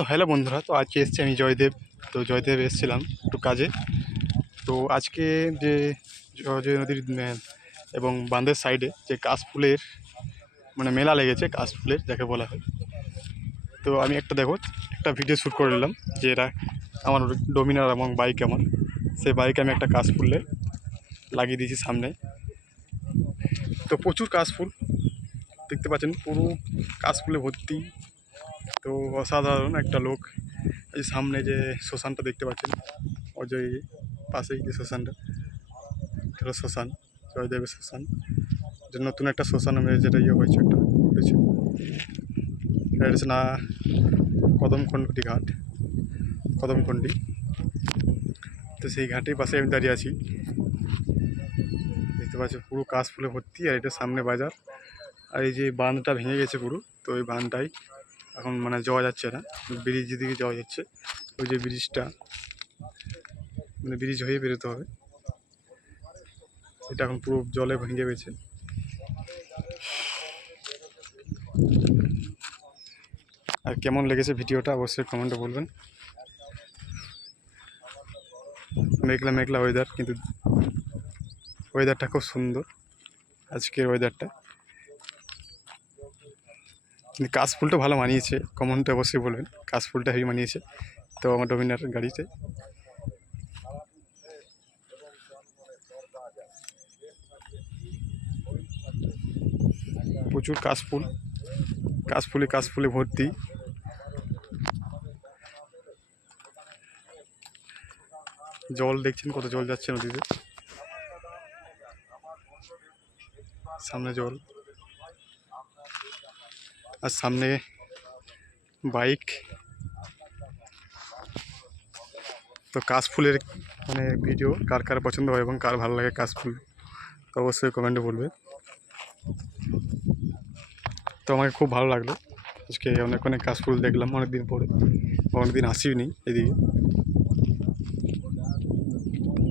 তো হ্যালো বন্ধুরা, তো আজকে এসেছি আমি জয়দেব। তো জয়দেব এসেছিলাম একটু কাজে। তো আজকে যে জয় নদীর, এবং বাঁধের সাইডে যে কাশফুলের মানে মেলা লেগেছে কাশফুলের যাকে বলা হয়। তো আমি একটা দেখো, একটা ভিডিও শ্যুট করে নিলাম যে এটা আমার ডোমিনার এবং বাইক আমার। সেই বাইকে আমি একটা কাশফুলে লাগিয়ে দিয়েছি সামনে। তো প্রচুর কাশফুল দেখতে পাচ্ছেন পুরো কাশফুলে ভর্তি। তো অসাধারণ একটা লোক। এই সামনে যে শ্মশানটা দেখতে পাচ্ছেন ওই যে পাশেই যে শ্মশানটা হলো শ্মশান, জয়দেবের শ্মশান। যে নতুন একটা শ্মশান যেটা ইয়ে হয়েছে একটা উঠেছে এটা না কদমখণ্ডী ঘাট, কদমখণ্ডী। তো সেই ঘাটের পাশে আমি দাঁড়িয়ে আছি। দেখতে পাচ্ছি, পুরো কাশ ফুলে ভর্তি আর এটা সামনে বাজার। আর এই যে বাঁধটা ভেঙে গেছে পুরো, তো ওই বাঁধটাই এখন মানে যাওয়া যাচ্ছে না। ব্রিজ দিকে যাওয়া যাচ্ছে, ওই যে ব্রিজটা মানে ব্রিজ হয়ে বেরোতে হবে। এটা এখন পুরো জলে ভেঙে গেছে। আর কেমন লেগেছে ভিডিওটা অবশ্যই কমেন্টে বলবেন। মেঘলা মেঘলা ওয়েদার কিন্তু ওয়েদারটা খুব সুন্দর। আজকের ওয়েদারটা কিন্তু কাশফুলটা ভালো মানিয়েছে, কমনটা অবশ্যই বলবেন কাশফুলটা হেভি মানিয়েছে। তো আমার ডোমিনার গাড়িতে। প্রচুর কাশফুল কাশফুলে কাশফুলে ভর্তি। জল দেখছেন কত জল যাচ্ছে নদীতে? সামনে জল। আর সামনে বাইক। তো কাশফুলের মানে ভিডিও কার কার পছন্দ হয় এবং কার ভালো লাগে কাশফুল তো অবশ্যই কমেন্টে বলবে। তো আমাকে খুব ভালো লাগল। আজকে অনেক অনেক কাশফুল দেখলাম, অনেকদিন পরে অনেকদিন আসিনি এদিকে।